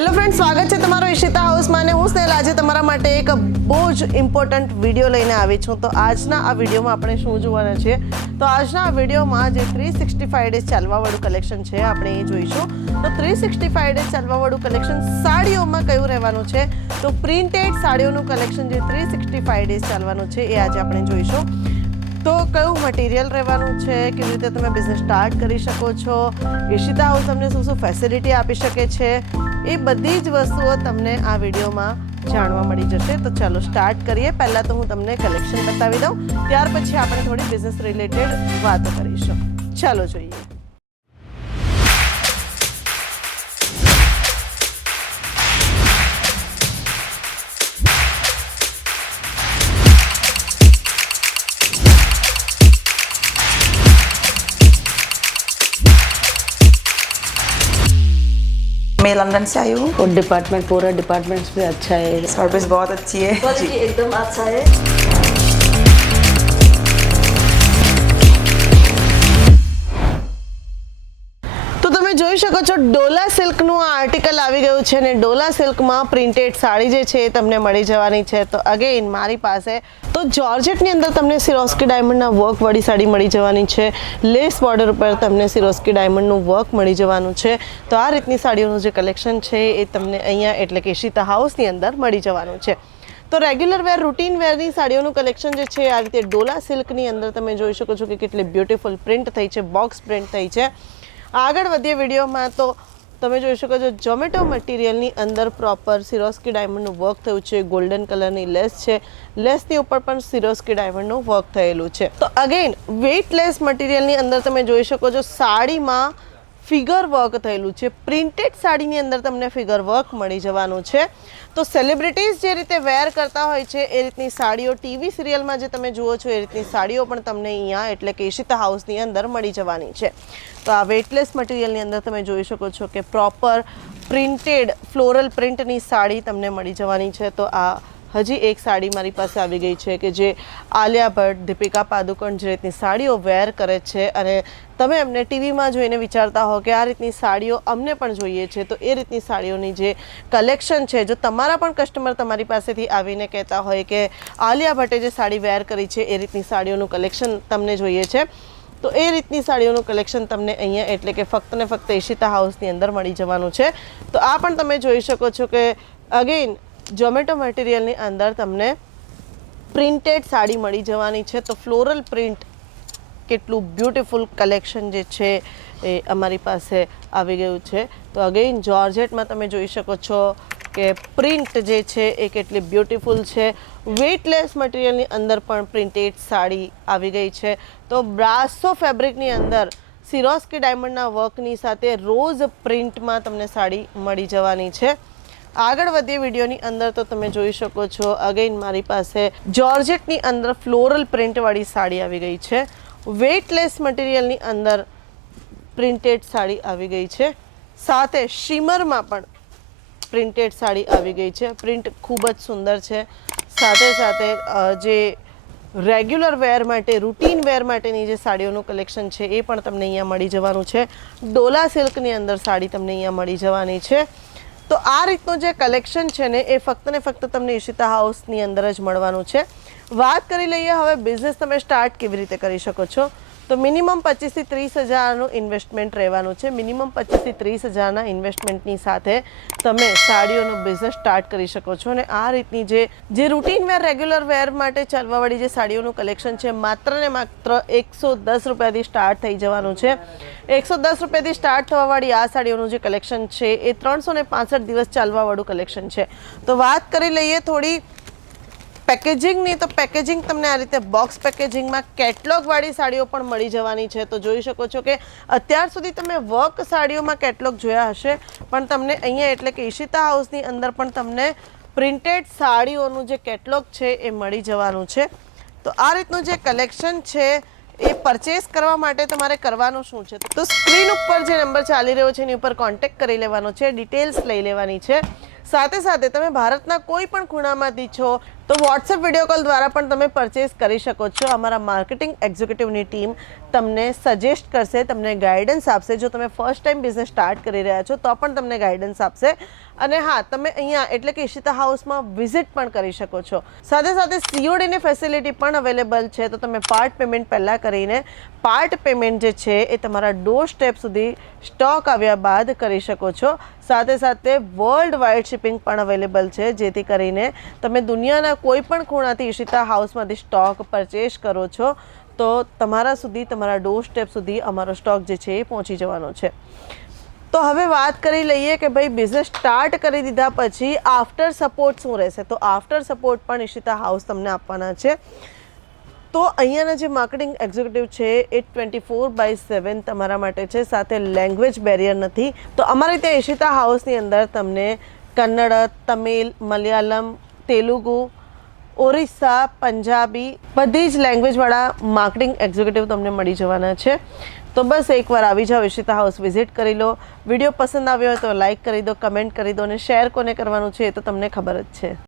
Hello friend, સ્વાગત છે તમારો ઈશિતા હાઉસમાં અને હું સ્નેહલ આજે તમારા માટે એક બહુ જ ઇમ્પોર્ટન્ટ વિડીયો લઈને આવી છું. તો આજના આ વિડીયોમાં આપણે શું જોવાના છે, તો આજના આ વિડીયોમાં જે 365 ડેઝ ચાલવાવાળું કલેક્શન છે આપણે એ જોઈશું. તો 365 ડેઝ ચાલવાવાળું કલેક્શન સાડીઓમાં કયું રહેવાનું છે, તો પ્રિન્ટેડ સાડીઓનું કલેક્શન જે 365 ડેઝ ચાલવાનું છે એ આજે આપણે જોઈશું. તો કયું મટીરિયલ રહેવાનું છે, કેવી રીતે તમે બિઝનેસ સ્ટાર્ટ કરી શકો છો, ઈશિતા હાઉસ તમને શું શું ફેસિલિટી આપી શકે છે, એ બધી જ વસ્તુઓ તમને આ વિડીયોમાં જાણવા મળી જશે. તો ચાલો સ્ટાર્ટ કરીએ. પહેલાં તો હું તમને કલેક્શન બતાવી દઉં, ત્યાર પછી આપણે થોડી બિઝનેસ રિલેટેડ વાતો કરીશું. ચાલો જોઈએ. मैं लंदन से आई हूँ और डिपार्टमेंट पूरा डिपार्टमेंट्स भी अच्छा है, सर्विस बहुत अच्छी है, क्वालिटी एकदम अच्छा है. તો તમે જોઈ શકો છો ડોલા સિલ્કનું આ આર્ટિકલ આવી ગયું છે અને ડોલા સિલ્કમાં પ્રિન્ટેડ સાડી જે છે એ તમને મળી જવાની છે. તો અગેન મારી પાસે તો જોર્જેટની અંદર તમને સિરોસ્કી ડાયમંડના વર્કવાળી સાડી મળી જવાની છે. લેસ બોર્ડર ઉપર તમને સિરોસ્કી ડાયમંડનું વર્ક મળી જવાનું છે. તો આ રીતની સાડીઓનું જે કલેક્શન છે એ તમને અહીંયા એટલે કે ઈશિતા હાઉસની અંદર મળી જવાનું છે. તો રેગ્યુલર વેર રૂટીન વેરની સાડીઓનું કલેક્શન જે છે આ રીતે ડોલા સિલ્કની અંદર તમે જોઈ શકો છો કે કેટલી બ્યુટીફુલ પ્રિન્ટ થઈ છે, બોક્સ પ્રિન્ટ થઈ છે. આગળ વધીએ વિડીયોમાં તો તમે જોઈ શકો છો ઝોમેટો મટીરિયલની અંદર પ્રોપર સિરોસ્કી ડાયમંડનું વર્ક થયું છે. ગોલ્ડન કલરની લેસ છે, લેસની ઉપર પણ સિરોસ્કી ડાયમંડનું વર્ક થયેલું છે. તો અગેન વેઇટલેસ મટીરિયલની અંદર તમે જોઈ શકો છો સાડીમાં ફિગર વર્ક થયેલું છે. પ્રિન્ટેડ સાડીની અંદર તમને ફિગર વર્ક મળી જવાનું છે. તો સેલિબ્રિટીઝ જે રીતે વેર કરતા હોય છે એ રીતની સાડીઓ ટીવી સિરિયલમાં જે તમે જુઓ છો એ રીતની સાડીઓ પણ તમને અહીંયા એટલે કે ઈશિતા હાઉસની અંદર મળી જવાની છે. તો આ વેઇટલેસ મટીરિયલની અંદર તમે જોઈ શકો છો કે પ્રોપર પ્રિન્ટેડ ફ્લોરલ પ્રિન્ટની સાડી તમને મળી જવાની છે. તો આ હજી એક સાડી મારી પાસે આવી ગઈ છે કે જે આલિયા ભટ્ટ, દીપિકા પાદુકોણ જે રીતની સાડીઓ વેર કરે છે અને તમે એમને ટીવીમાં જોઈને વિચારતા હો કે આ રીતની સાડીઓ અમને પણ જોઈએ છે. તો એ રીતની સાડીઓની જે કલેક્શન છે, જો તમારા પણ કસ્ટમર તમારી પાસેથી આવીને કહેતા હોય કે આલિયા ભટ્ટે જે સાડી વેર કરી છે એ રીતની સાડીઓનું કલેક્શન તમને જોઈએ છે, તો એ રીતની સાડીઓનું કલેક્શન તમને અહીંયા એટલે કે ફક્ત ને ફક્ત ઈશિતા હાઉસની અંદર મળી જવાનું છે. તો આ પણ તમે જોઈ શકો છો કે અગેન ઝોમેટો મટીરિયલની અંદર તમને પ્રિન્ટેડ સાડી મળી જવાની છે. તો ફ્લોરલ પ્રિન્ટ કેટલું બ્યુટીફુલ કલેક્શન જે છે એ અમારી પાસે આવી ગયું છે. તો અગેન જોર્જેટમાં તમે જોઈ શકો છો કે પ્રિન્ટ જે છે એ કેટલી બ્યુટીફુલ છે. વેઇટલેસ મટીરિયલની અંદર પણ પ્રિન્ટેડ સાડી આવી ગઈ છે. તો બ્રાસો ફેબ્રિકની અંદર સિરોસ્કી ડાયમંડના વર્કની સાથે રોઝ પ્રિન્ટમાં તમને સાડી મળી જવાની છે. આગળ વધીએ વિડીયોની અંદર તો તમે જોઈ શકો છો અગેન મારી પાસે જોર્જેટની અંદર ફ્લોરલ પ્રિન્ટવાળી સાડી આવી ગઈ છે. વેઇટલેસ મટીરિયલની અંદર પ્રિન્ટેડ સાડી આવી ગઈ છે. સાથે શિમરમાં પણ પ્રિન્ટેડ સાડી આવી ગઈ છે. પ્રિન્ટ ખૂબ જ સુંદર છે. સાથે સાથે જે રેગ્યુલર વેર માટે રૂટીન વેર માટેની જે સાડીઓનું કલેક્શન છે એ પણ તમને અહીંયા મળી જવાનું છે. ડોલા સિલ્કની અંદર સાડી તમને અહીંયા મળી જવાની છે. તો આ રીતનું જે કલેક્શન છે ને એ ફક્ત ને ફક્ત તમને ઈશિતા હાઉસની અંદર જ મળવાનું છે. વાત કરી લઈએ હવે બિઝનેસ તમે સ્ટાર્ટ કેવી રીતે કરી શકો છો. તો મિનિમમ 25 થી 30 હજારનું ઇન્વેસ્ટમેન્ટ રહેવાનું છે. મિનિમમ 25 થી 30 હજારના ઇન્વેસ્ટમેન્ટની સાથે તમે સાડીઓનો બિઝનેસ સ્ટાર્ટ કરી શકો છો. અને આ રીતની જે રૂટીન વેર રેગ્યુલર વેર માટે ચાલવાવાળી જે સાડીઓનું કલેક્શન છે માત્ર ને માત્ર 110 રૂપિયાથી સ્ટાર્ટ થઈ જવાનું છે. 110 રૂપિયાથી સ્ટાર્ટ થવાવાળી આ સાડીઓનું જે કલેક્શન છે એ 365 દિવસ ચાલવાવાળું કલેક્શન છે. તો વાત કરી લઈએ થોડી પેકેજિંગની, તો પેકેજિંગ તમને આ રીતે બોક્સ પેકેજિંગમાં કેટલોગવાળી સાડીઓ પણ મળી જવાની છે. તો જોઈ શકો છો કે અત્યાર સુધી તમે વર્ક સાડીઓમાં કેટલોગ જોયા હશે, પણ તમને અહીંયા એટલે કે ઈશિતા હાઉસની અંદર પણ તમને પ્રિન્ટેડ સાડીઓનું જે કેટલોગ છે એ મળી જવાનું છે. તો આ રીતનું જે કલેક્શન છે એ પરચેસ કરવા માટે તમારે કરવાનું શું છે, તો સ્ક્રીન ઉપર જે નંબર ચાલી રહ્યો છે એની ઉપર કોન્ટેક્ટ કરી લેવાનો છે, ડિટેલ્સ લઈ લેવાની છે. સાથે સાથે તમે ભારતના કોઈ પણ ખૂણામાંથી છો તો વોટ્સએપ વિડીયો કોલ દ્વારા પણ તમે પરચેસ કરી શકો છો. અમારા માર્કેટિંગ એક્ઝિક્યુટિવની ટીમ તમને સજેસ્ટ કરશે, તમને ગાઈડન્સ આપશે. જો તમે ફર્સ્ટ ટાઈમ બિઝનેસ સ્ટાર્ટ કરી રહ્યા છો તો પણ તમને ગાઈડન્સ આપશે. અને હા, તમે અહીંયા એટલે કે ઈશિતા હાઉસમાં વિઝિટ પણ કરી શકો છો. સાથે સાથે CODની ફેસિલિટી પણ અવેલેબલ છે. તો તમે પાર્ટ પેમેન્ટ પહેલાં કરીને પાર્ટ પેમેન્ટ જે છે એ તમારા ડોર સ્ટેપ સુધી સ્ટોક આવ્યા બાદ કરી શકો છો. સાથે સાથે વર્લ્ડ વાઇડ શિપિંગ પણ અવેલેબલ છે, જેથી કરીને તમે દુનિયાના કોઈ પણ ખૂણાથી ઈશિતા હાઉસમાંથી સ્ટોક પરચેસ કરો છો તો તમારા સુધી, તમારા ડોર સ્ટેપ સુધી અમારો સ્ટોક જે છે એ પહોંચી જવાનો છે. તો હવે વાત કરી લઈએ કે ભાઈ બિઝનેસ સ્ટાર્ટ કરી દીધા પછી આફ્ટર સપોર્ટ શું રહેશે. તો આફ્ટર સપોર્ટ પણ ઈશિતા હાઉસ તમને આપવાના છે. તો અહીંયાના જે માર્કેટિંગ એક્ઝિક્યુટિવ છે એ 24/7 તમારા માટે છે. સાથે લેંગ્વેજ બેરિયર નથી. તો અમારી ત્યાં ઈશિતા હાઉસની અંદર તમને કન્નડ, તમિલ, મલયાલમ, તેલુગુ, ઓરિસ્સા, પંજાબી બધી જ લેંગ્વેજવાળા માર્કેટિંગ એક્ઝિક્યુટિવ તમને મળી જવાના છે. તો બસ એકવાર આવી જાઓ, ઈશિતા હાઉસ વિઝિટ કરી લો. વિડીયો પસંદ આવ્યો હોય તો લાઇક કરી દો, કમેન્ટ કરી દો અને શેર કોને કરવાનું છે એ તો તમને ખબર જ છે.